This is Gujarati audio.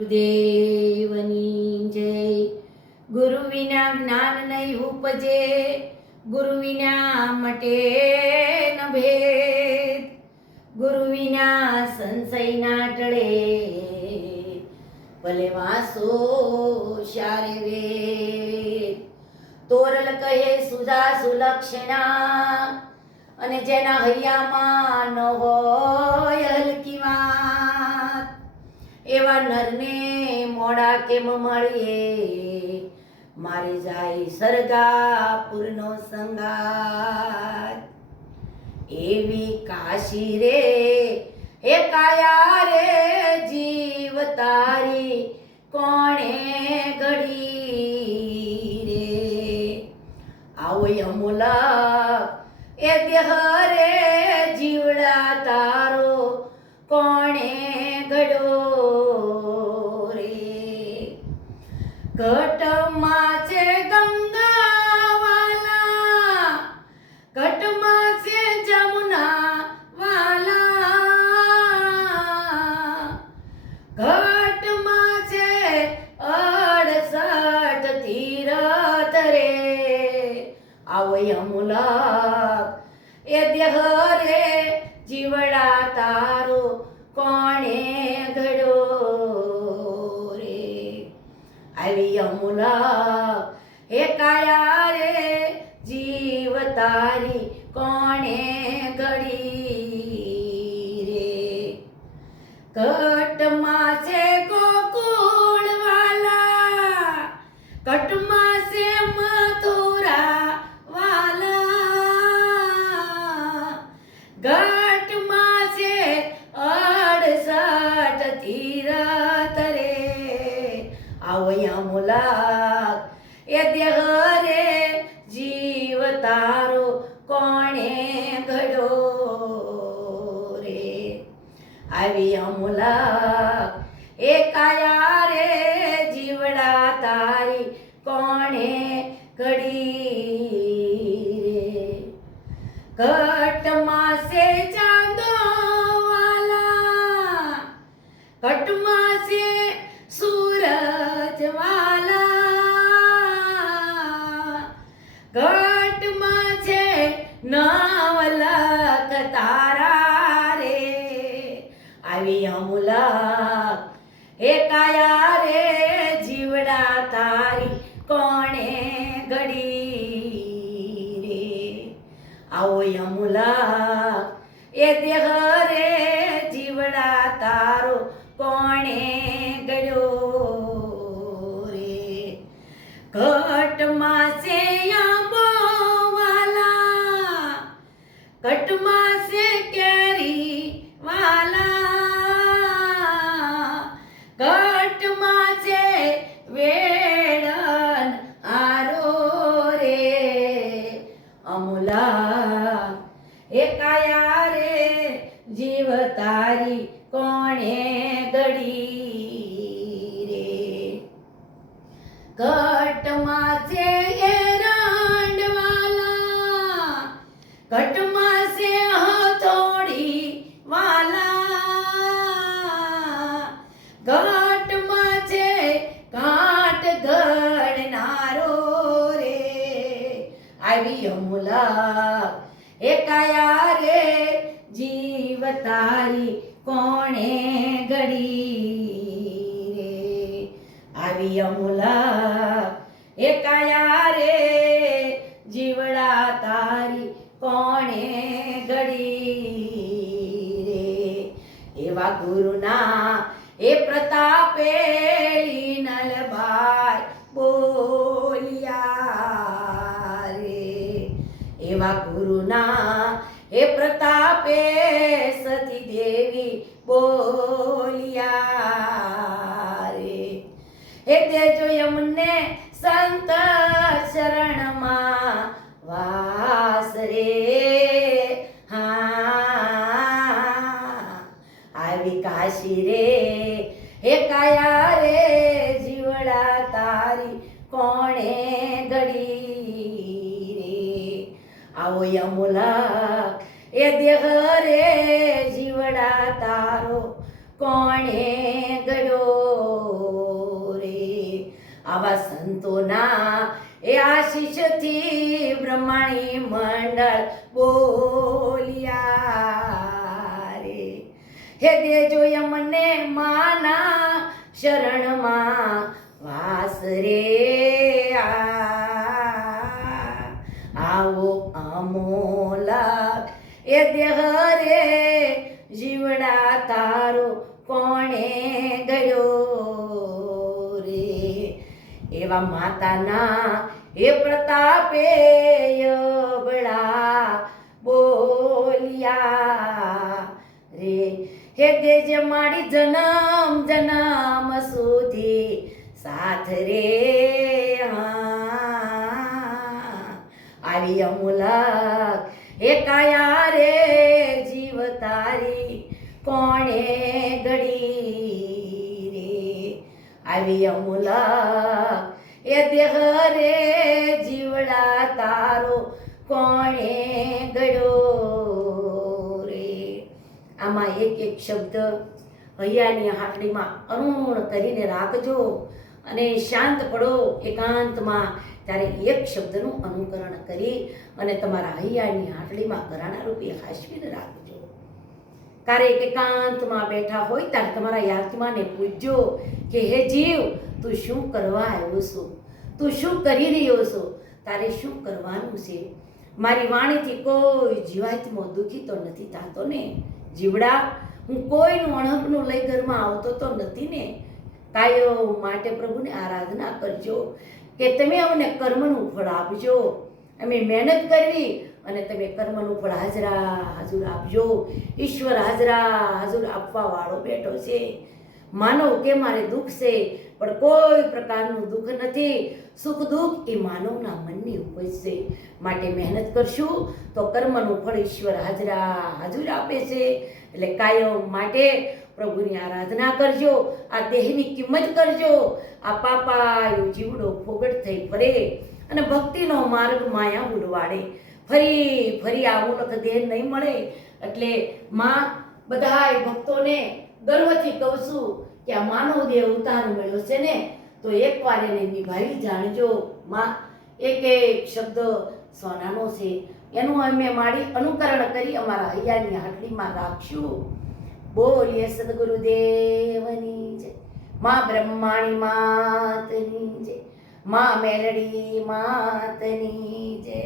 ગુરુદેવની જય. ગુરુ વિના જ્ઞાન નહીં ઉપજે, ગુરુ વિના મટે ન ભેદ, ગુરુ વિના સંશય ના ટળે, ભલે વાસો શારે વેદ. તોરલ કહે સુધા સુલક્ષણા, અને જેના હૈયામાં ન હોય હલકી વાત, એવા નરને મોડા કેમ મળીએ, મારી જાય સરગાપુરનો સંગાત. એવી કાશી રે હે કાયા રે જીવ તારી કોણે ઘડી રે. આવો અમૂલા એ દેહ રે જીવડા તારો કોણે ઘડો રે. ઘટમાં છે ગંગાવાલા, ઘટમાં છે જમુના વાલા, ઘટમાં છે 68 તીરથ રે. આવો અમૂલા એ દેહ રે જીવડા તારો કોણે ઘડો રે. આવી અમૂલા હે કાયા રે જીવ તારી કોણે ઘડી રે. ઘટમાં છે ગોકુળ વાલા, ઘટમાં છે મથુરા વાલા, ઘટમાં છે 68 તીરથ રે. આવો અમૂલા એ દેહ રે જીવ તારો કોણે ઘડો રે. આવી અમૂલા એ કાયા રે જીવડા તારી કોણે ઘડી રે. ઘટમાં છે ચાંદો વાલા, ઘટમાં છે સૂરજ વાલા, ઘટમાં છે 9 લાખ તારા રે. આવી અમૂલા હે કાયા રે જીવડા તારી કોણે ઘડી રે. આવો અમૂલા એ દેહ રે જીવડા તારો કોણે ઘડ્યો રે. ઘટમાં છે આંબો વાલા, ઘટમાં છે કેરી વાલા, ઘટમાં છે વેડન આરો રે. અમૂલા એ કાયા રે જીવ તારી કોણે ઘડી રે. ઘટમાં છે એરંડ વાલા, ઘટમાં છે હથોડી વાલા, ઘટમાં છે કાંટ ઘડનારો રે. આવી અમૂલા એ કાયા રે જીવ તારી કોણે ઘડી રે. આવી અમૂલા એ કાયા રે જીવડા તારી કોણે ઘડી રે. એવા ગુરુના એ પ્રતાપે લીનલભાઈ બોલ્યા રે. એવા ગુરુના એ પ્રતાપે સતી દેવી બોલ્યા રે. એ તેજો યમને સંત શરણમાં વાસ રે. હા આવી કાશી રે હે કાયા રે જીવડા તારી કોણે ઘડી રે. આવો અમૂલા એ દેહ રે જીવડા તારો કોણે ગળ્યો આવા સંતોના એ આશીષથી બ્રહ્માણી મંડળ બોલ્યા રે. હે દેજો યમને માના શરણમાં વાસ રે. આવો અમોલક એ દેહ રે જીવડા તારો કોણે ગયો રે. એવા માતાના એ પ્રતાપે યબડા બોલ્યા રે. હે દેજે મારી જન્મ જન્મ સુધી સાથ રે. આવી અમૂલક એ કાયા રે જીવ તારી કોણે ઘડી રે. આવી અમૂલક એ દેહ રે જીવડા તારો કોણે ગળ્યો રે. આમાં એક એક શબ્દ હૈયાની હાટડીમાં અરુણ કરીને રાખજો અને શાંત પડો એકાંતમાં, ત્યારે એક શબ્દનું અનુકરણ કરી અને તમારા હૈયાની હાટડીમાં ઘરાણા રૂપે હાશવીને રાખજો. ક્યારેક એકાંતમાં બેઠા હોય ત્યારે તમારા યાત્માને પૂછજો કે હે જીવ, તું શું કરવા આવ્યો છો? તું શું કરી રહ્યો છો? તારે શું કરવાનું છે? મારી વાણીથી કોઈ જીવાત્મો દુઃખી તો નથી થતો ને? જીવડા, હું કોઈનું અણહકનું લઈ ઘરમાં આવતો તો નથી ને? કાયમ માટે પ્રભુને આરાધના કરજો કે તમે અમને કર્મનું ફળ આપજો. અમે મહેનત કરવી અને તમે કર્મનું ફળ હાજરા હાજર આપજો. ઈશ્વર હાજરા હાજર આપવા વાળો બેઠો છે. માનવ કે મારે દુઃખ છે, પણ કોઈ પ્રકારનું દુઃખ નથી. સુખ દુઃખ એ માનવના મનની ઉપજ છે. માટે મહેનત કરશું તો કર્મનું ફળ ઈશ્વર હાજરા હાજર આપે છે. એટલે કાયમ માટે પ્રભુની આરાધના કરજો. આ દેહની કિંમત કરજો. આ પાપાયો જીવડો ફોગટ થઈ ફરે અને ભક્તિનો માર્ગ માયા ઉડવાડે. ફરી ફરી આ મૂલક દેહ નહીં મળે. એટલે માં બધાય ભક્તોને ગર્વથી કહું છું કે આ માનવ દેહ અવતાર મળ્યો છે ને, તો એકવાર એને નિભાવી જાણજો. માં એક એક શબ્દ સોનાનો છે, એનું અમે મારી અનુકરણ કરી અમારા હૈયાની હાટડીમાં રાખશું. બોલીએ સદગુરુદેવની જય. માં બ્રહ્માણી માતની જય. માં મેલડી માતની જય.